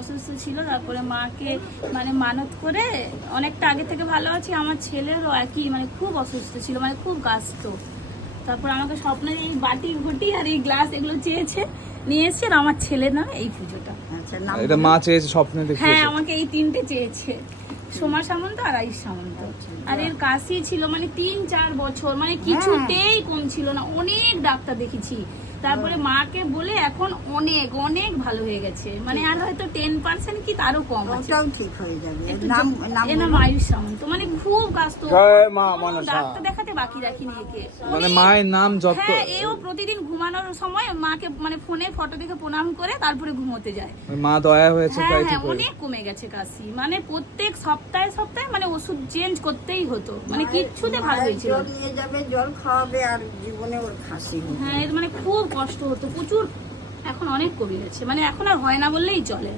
অসুস্থ ছিল, তারপরে মাকে মানে মানত করে অনেকটা আগে থেকে ভালো আছি। আমার ছেলেরও একই মানে খুব অসুস্থ ছিল, মানে খুব কাশত। তারপর আমাকে স্বপ্নে এই বাটি ঘটি আর এই গ্লাস এগুলো চেয়েছে, নিয়ে এসছে। আর আমার ছেলের নামে এই পুজোটা। আচ্ছা, নাম এটা মা চেয়েছে, স্বপ্নে হ্যাঁ, দেখিয়েছে। আমাকে এই 3টে চেয়েছে, সোমা সামন্ত আর আয়ুষ সামন্ত। আর এর কাশি ছিল মানে 3-4 বছর, মানে কিছুতেই কম ছিল না, অনেক ডাক্তার দেখেছি। তারপরে মাকে বলে এখন অনেক অনেক ভালো হয়ে গেছে, মানে আর হয়তো 10% কি তারও কম আছে। ওটাও ঠিক হয়ে যাবে। একটু নাম এর নাম আয়ুষ সামন্ত, মানে খুব কাশত। জয় মা কোনো মনসা। ডাক্তার দেখাতে বাকি রাখিনি একে। মানে মায়ের নাম যত হ্যাঁ, এও প্রতিদিন ঘুমানোর সময় মাকে মানে ফোনে ফটো দেখে প্রণাম করে তারপরে ঘুমোতে যায়। মা দয়া হয়েছে হ্যাঁ তাই হ্যাঁ, ঠিক হয়েছে। অনেক কমে গেছে কাশি, মানে প্রত্যেক সপ্তাহে সপ্তাহে মানে ওষুধ চেঞ্জ করতেই হতো, মানে কিচ্ছুতে ভালো হয়েছিল। জল নিয়ে যাবে, জল খাওয়াবে, আর জীবনে ওর খাসি হবে। হ্যাঁ, এর মানে খুব কষ্ট হতো প্রচুর। এখন অনেক কমে গেছে, মানে এখন আর হয় না বললেই চলে।